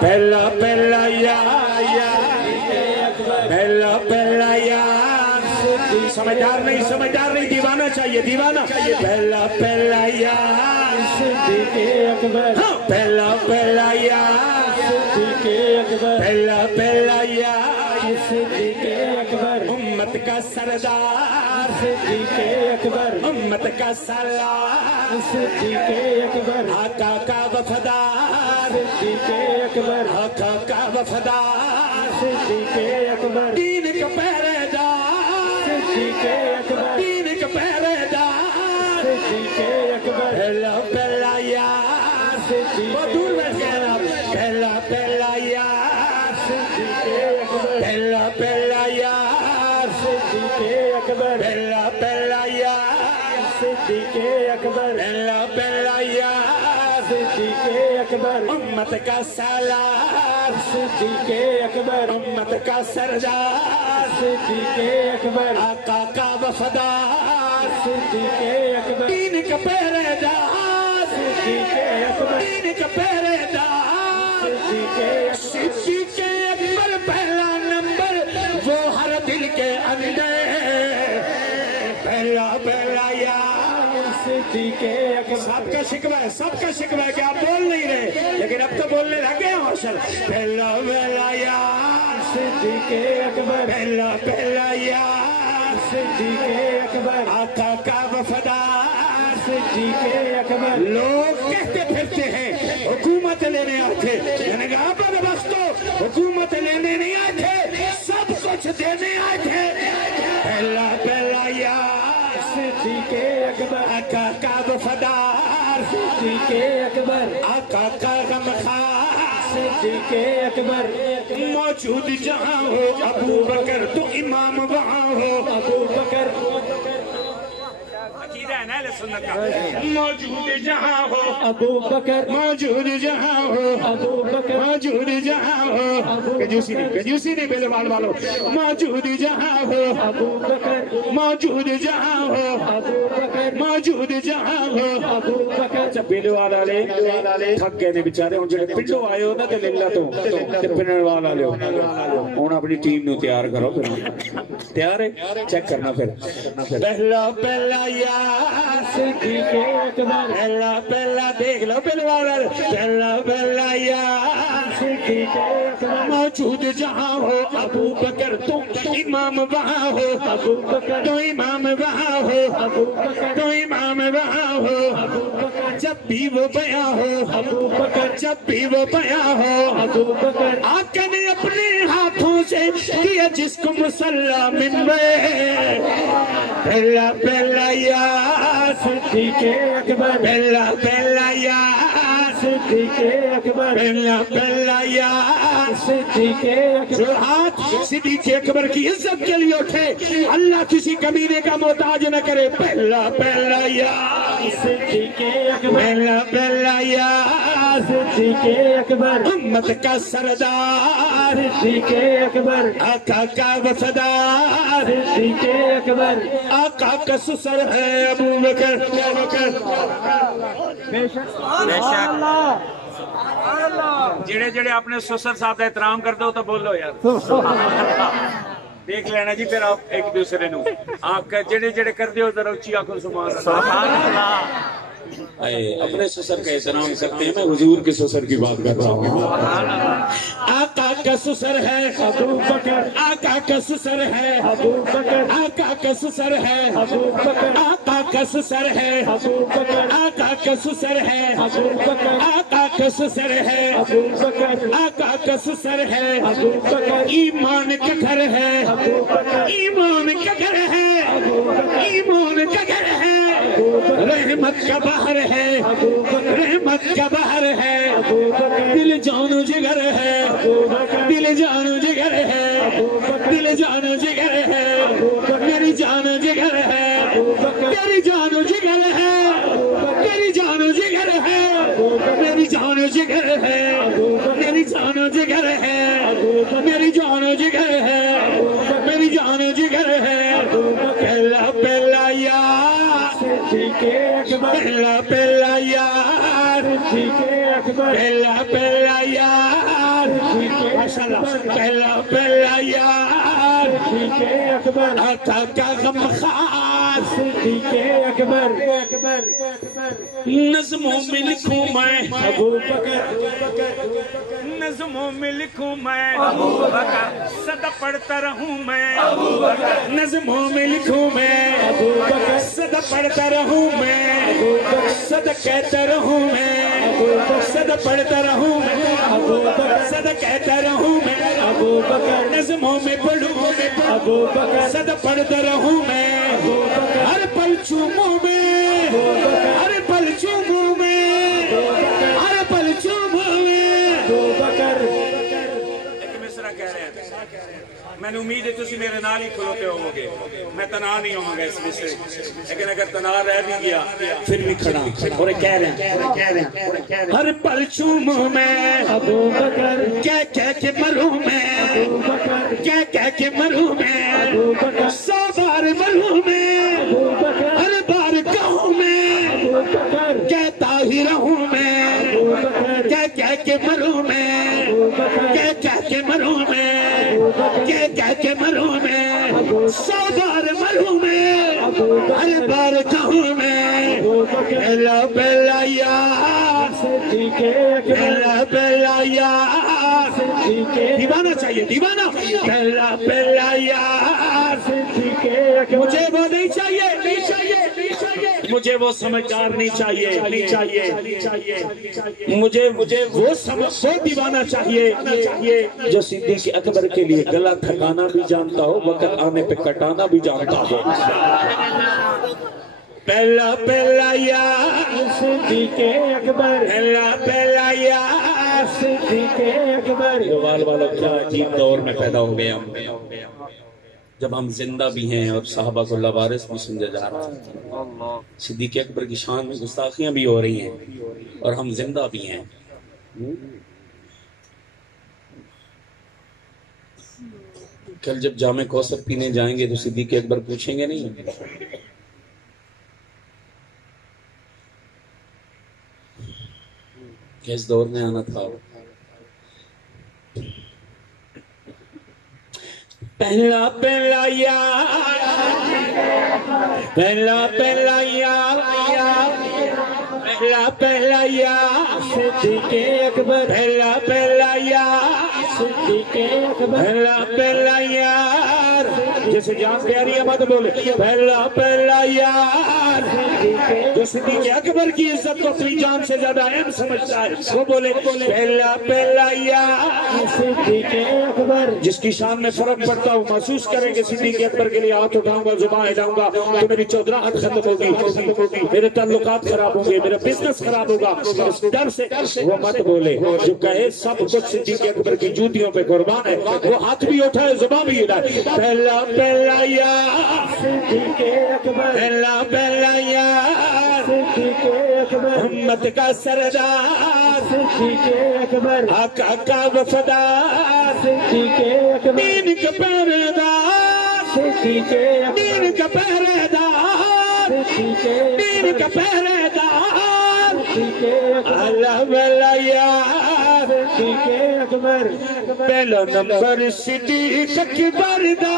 پہلا پہلا یا پہلا پہلا یا سمجھدار نہیں دیوانہ چاہیے پہلا پہلا یا پہلا پہلا یا پہلا پہلا یا امت کا سردار امت کا سالار آقا کا وفادار آقا کا وفادار دین کا پہرے دار دین کا پہرے دار پہلا پہلا یار بہت دور بیٹھ گئے آپ پہلا پہلا یار پہلا پہلا یار پہلا پہلا یار پہلا پہلا یار امت کا سالار امت کا سردار آقا کا وفادار دین کا پہرے دار دین کا پہرے دار صدیق اکبر پہلا نمبر وہ ہر دل کے اندر پہلا پہلا یار سب کا شکوہ ہے کہ آپ بول نہیں رہے لیکن اب تو بولنے لگے ہیں حوصل پہلا پہلا یار پہلا پہلا یار آقا کا وفادار لوگ کہتے پھرتے ہیں حکومت لینے آئے تھے میں نے کہا بدبختو حکومت لینے نہیں آئے تھے سب کچھ دینے آئے تھے پہلا پہلا یار آقا کا وفادار آقا کا غمخوار موجود جہاں ہو ابو بکر تو امام وہاں ہو موجود جہاں ہو ابو بکر موجود جہاں ہو ابو بکر موجود جہاں ہو کنجوسی نہیں پہلے والو موجود جہاں ہو ابو بکر موجود جہاں ہو ابو بکر موجود جہاں ہو ابو بکر جب پہلے والا لے تھک گئے نے بیچارے ان جڑے پنڈو آئے ہو نا تے للہ تو پنڈ والا لے ہوں اپنی ٹیم نو تیار کرو پھر تیار ہے چیک کرنا پھر پہلا پہلا پہلا پہلا دیکھ لو پہلوان پہلا پہلا یار موجود جہاں ہو ابو بکر تو امام وہاں ہو ابو بکر تو امام وہاں ہو ابو بکر تو امام وہاں ہو ابو بکر جب بھی وہ بیاں ہو ابو بکر جب بھی وہ بیاں ہو ابو بکر آقا نے اپنے ہاتھوں سے کیا جس کو مسلح منبر پہلا پہلا یار صدیق اکبر پہلا پہلا یار صدیق اکبر پہلا پہلا یار صدیق اکبر جو ہاتھ صدیق اکبر کی عزت کے لیے اٹھے اللہ کسی کمینے کا محتاج نہ کرے پہلا پہلا یار صدیق اکبر پہلا پہلا یار صدیق اکبر امت کا سردار صدیق اکبر آقا کا وفادار صدیق اکبر آقا کا سسر ہے ابو بکر جڑے جڑے اپنے سسر صاحب کا احترام کر دو تو بولو یار دیکھ لینا جی پھر آپ ایک دوسرے نو آپ جڑے جڑے کر دیو ذرا اچھی آنکھوں سبحان اللہ اپنے سسر کا احترام کرتے ہیں میں حضور کے سسر کی بات کر رہا ہوں آقا کا سسر ہے ابو بکر آقا کا سسر ہے ابو بکر آقا کا سسر ہے ابو بکر آقا کا سسر ہے ابو بکر آقا کا سسر ہے ابو بکر آقا کا سسر ہے ابو بکر آقا کا سسر ہے ابو بکر ایمان کا گھر ہے ابو بکر ایمان کا گھر ہے ایمان کا گھر ہے رحمت کا بحر ہے رحمت کا بحر ہے دل جان و جگر ہے دل جان و جگر ہے دل جان و جگر ہے میری جان و جگر ہے تیری جان و جگر ہے تیری جان و جگر ہے میری جان و جگر ہے میری جان و جگر ہے میری جان و جگر ہے میری جان و جگر ہے پہلا پہلا یار پہلا پہلا یار پہلا پہلا یار ماشاءاللہ پہلا پہلا یار آتا کا غم خار صدیق اکبر نظموں میں لکھوں میں ابو بکر نظموں میں لکھوں میں ابو بکر صدا پڑھتا رہوں میں ابو بکر نظموں میں لکھوں میں ابو بکر صدا پڑھتا رہوں میں ابو بکر صدا کہتا رہوں میں ابو بکر صدا پڑھتا رہوں میں ابو بکر صدا کہتا رہوں میں ابو بکر نظموں میں پڑھوں میں ابو بکر صدا پڑھتا رہوں میں ابو بکر ہر پل چوموں میں ہر پل چوموں میں ہر پل چوموں میں ابو بکر ایک مصرع کہہ رہے ہیں میں نے امید ہے تسی میرے نال ہی کھلوتے ہوو گے میں تنہا نہیں ہوں گا اس مصرع لیکن اگر تنہا رہ بھی گیا پھر بھی کھڑا اور کہہ رہے ہیں ہر پل چوموں میں ابو بکر کہہ کے مروں میں ابو بکر کہہ کے مروں میں ابو بکر 100 بار مروں میں ابو بکر ہر بار کہوں میں ابو بکر کہتا ہی رہوں میں ابو بکر کہہ کے مروں میں ابو بکر کہہ کے مروں میں ابو بکر کہہ کے مروں میں 100 بار مروں میں ہر بار کہوں میں پہلا پہلا یار پہلا پہلا یار دیوانہ چاہیے دیوانہ پہلا پہلا یار مجھے وہ نہیں چاہیے نہیں چاہیے مجھے وہ سمجھدار نہیں چاہیے نہیں چاہیے مجھے وہ دیوانہ چاہیے جو صدیق اکبر کے لیے گلا تھکانا بھی جانتا ہو وقت آنے پہ کٹانا بھی جانتا ہو پہلا پہلا یار صدیق اکبر پہلا پہلا یار صدیق اکبر وال والا کیا عجیب دور میں پیدا ہو گئے ہم جب ہم زندہ بھی ہیں اور صحابہ کو لوارث بھی سمجھا جا رہا ہے صدیق اکبر کی شان میں گستاخیاں بھی ہو رہی ہیں اور ہم زندہ بھی ہیں کل جب جامع کوثر پینے جائیں گے تو صدیق اکبر پوچھیں گے نہیں کہ اس دور میں آنا تھا پہلا پہلا یار پہلا پہلا یار پہلا پہلا یار صدیق اکبر پہلا پہلا یار صدیق اکبر پہلا پہلا یار جیسے جان پیاری ہے مت بولے پہلا پہلا یار جو صدیق اکبر کی عزت کو اپنی جان سے زیادہ اہم سمجھتا ہے وہ بولے پہلا پہلا یار صدیق اکبر جس کی شان میں فرق پڑتا ہوں محسوس کریں گے صدیق اکبر کے لیے ہاتھ اٹھاؤں گا زبان ہلاؤں گا تو میری چودراہٹ ختم ہوگی میرے تعلقات خراب ہوں گے میرا بزنس خراب ہوگا اس ڈر سے وہ مت بولے جو کہے سب کچھ صدیق اکبر کی جوتیوں پہ قربان ہے وہ ہاتھ بھی اٹھائے زبان بھی ہلائے پہلا پہلا یار صدیق اکبر پہلا پہلا یار صدیق اکبر امت کا سردار صدیق اکبر آقا کا وفادار صدیق اکبر دین کا پہرے دار صدیق اکبر دین کا پہرے دار دین کا پہرے دار اللہ والا یار صدیق اکبر پہلا نمبر صدیق اکبر دا